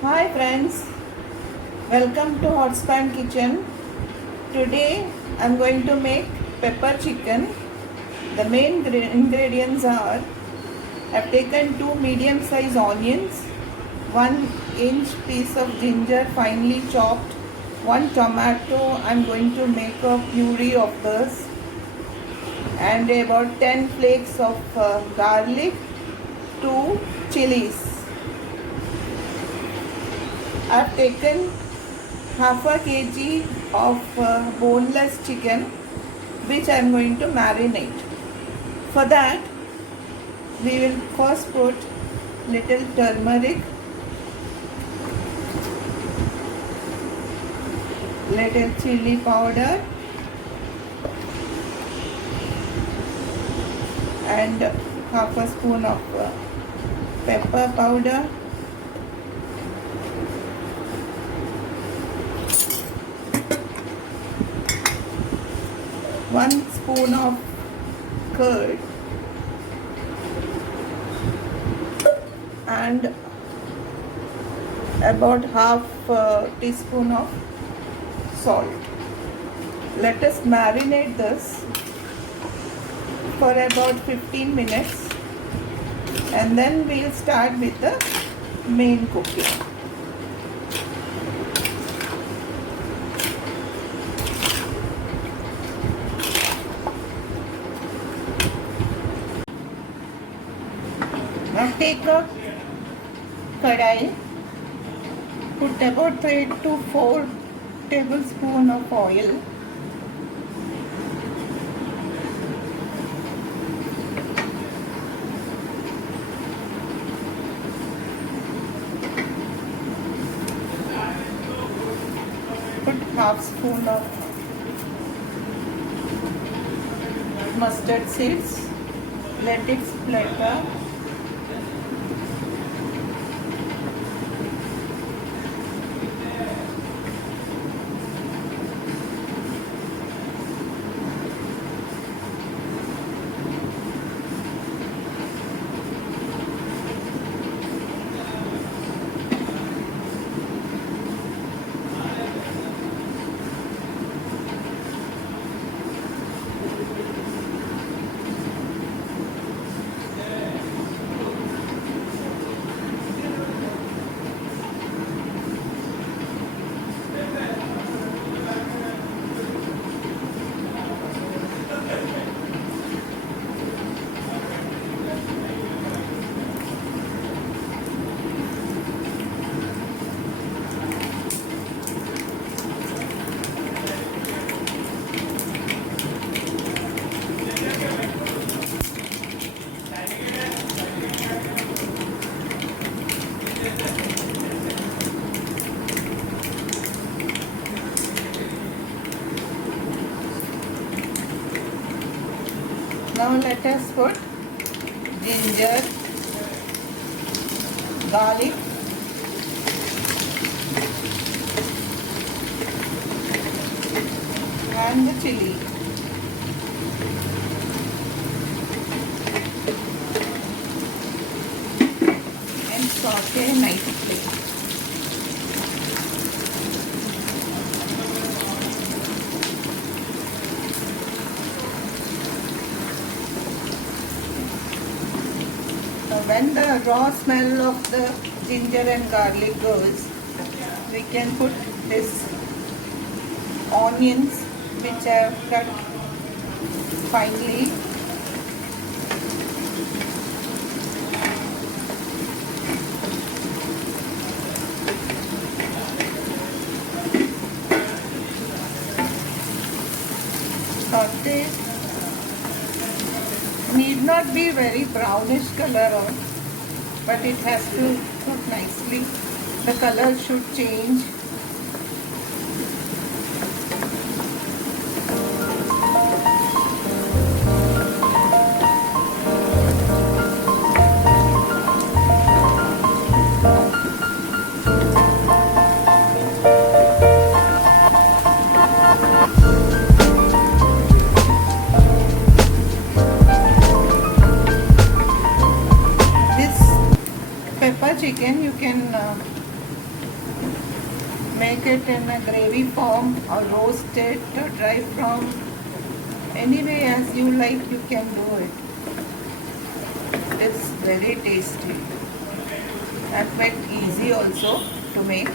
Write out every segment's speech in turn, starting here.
Hi friends, welcome to Hot Span Kitchen. Today I am going to make pepper chicken. The main ingredients are I have taken 2 medium size onions, 1-inch piece of ginger finely chopped, 1 tomato. I am going to make a puree of this, and about 10 flakes of garlic, 2 chilies. I have taken half a kg of boneless chicken, which I am going to marinate. For that, we will first put little turmeric, little chilli powder, and half a spoon of pepper powder, one spoon of curd, and about half teaspoon of salt. Let us marinate this for about 15 minutes, and then we'll start with the main cooking. Now take a kadai, put about 3 to 4 tablespoons of oil. Put half spoon of mustard seeds, let it splutter. Now let us put ginger, garlic, and the chilli. And saute nicely. When the raw smell of the ginger and garlic goes, we can put this onions which I have cut finely. Saute. Need not be very brownish color on, but it has to cook nicely. The color should change. Pepper chicken you can make it in a gravy form or roast it or dry from. Any way as you like, you can do it. It's very tasty and quite easy also to make.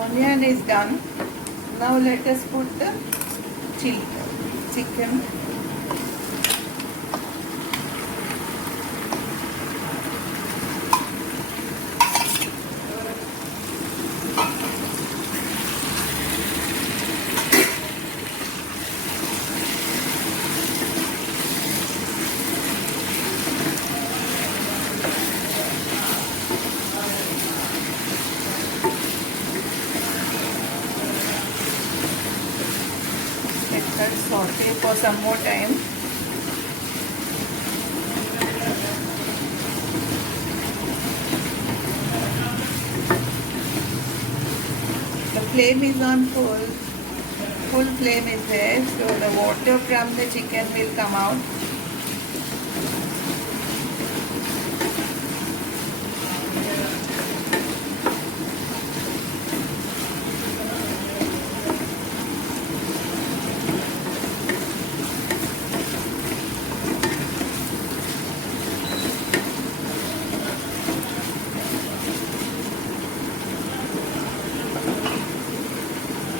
Onion is done. Now let us put the chicken. Let's saute for some more time. The flame is on full. Full flame is there, so the water from the chicken will come out.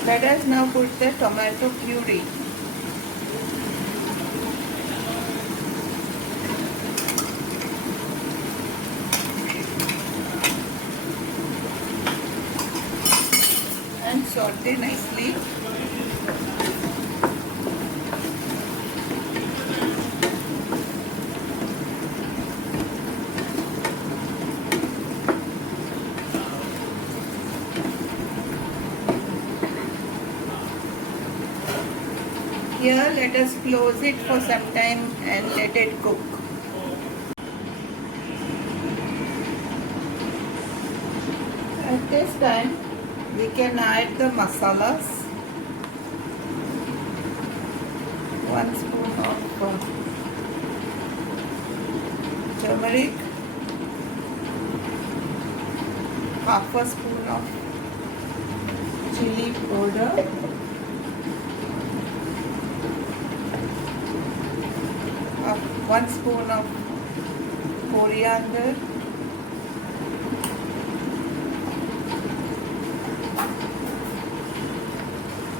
Let us now put the tomato puree. And saute nicely. Here let us close it for some time and let it cook. At this time we can add the masalas. 1 spoon of turmeric, half a spoon of chilli powder, 1 spoon of coriander,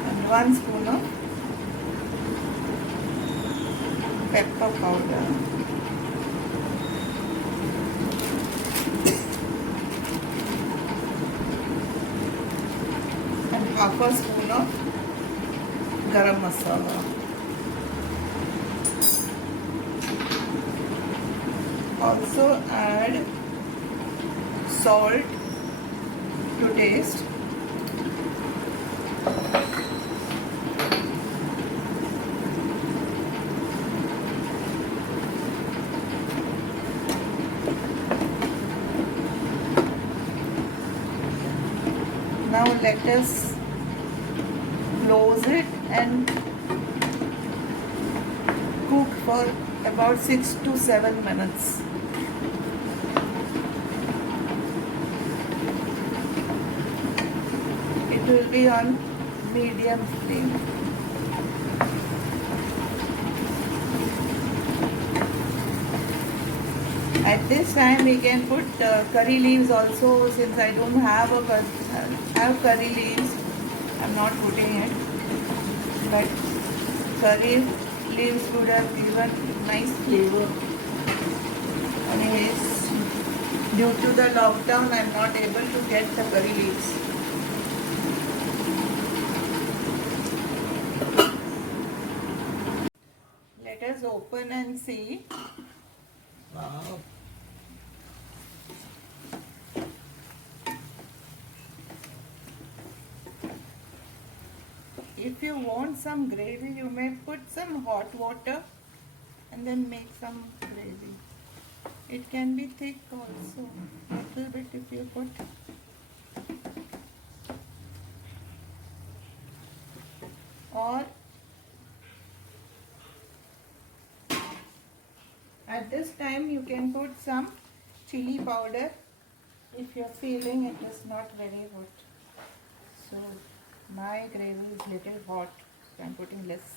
and 1 spoon of pepper powder. And half a spoon of garam masala. Also add salt to taste. Now let us close it and cook for about 6 to 7 minutes. It will be on medium flame. At this time we can put curry leaves also. Since I don't have curry leaves, I'm not putting it. But curry leaves would have given nice flavor. Anyways, due to the lockdown, I'm not able to get the curry leaves. Let us open and see. Wow. If you want some gravy, you may put some hot water and then make some gravy. It can be thick also, a little bit if you put. At this time you can put some chili powder if you're feeling it is not very hot. So my gravy is little hot, so I'm putting less.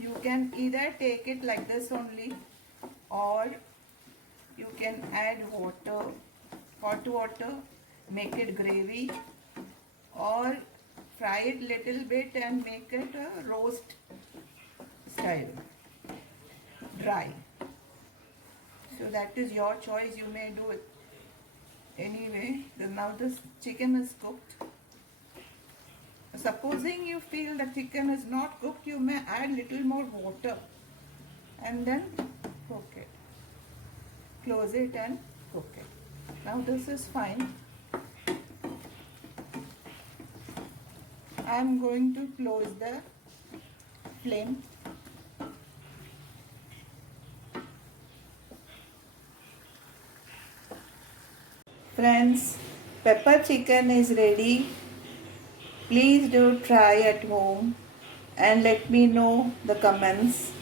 You can either take it like this only, or you can add water, hot water, make it gravy, or fry it little bit and make it a roast style, dry. So that is your choice, you may do it anyway. Now this chicken is cooked. Supposing you feel the chicken is not cooked, you may add little more water and then cook it. Close it and cook it. Now this is fine. I am going to close the flame. Friends, pepper chicken is ready. Please do try at home and let me know the comments.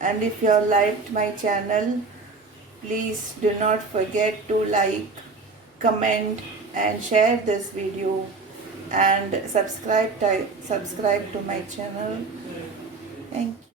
And if you have liked my channel, please do not forget to like, comment and share this video, and subscribe to my channel. Thank you.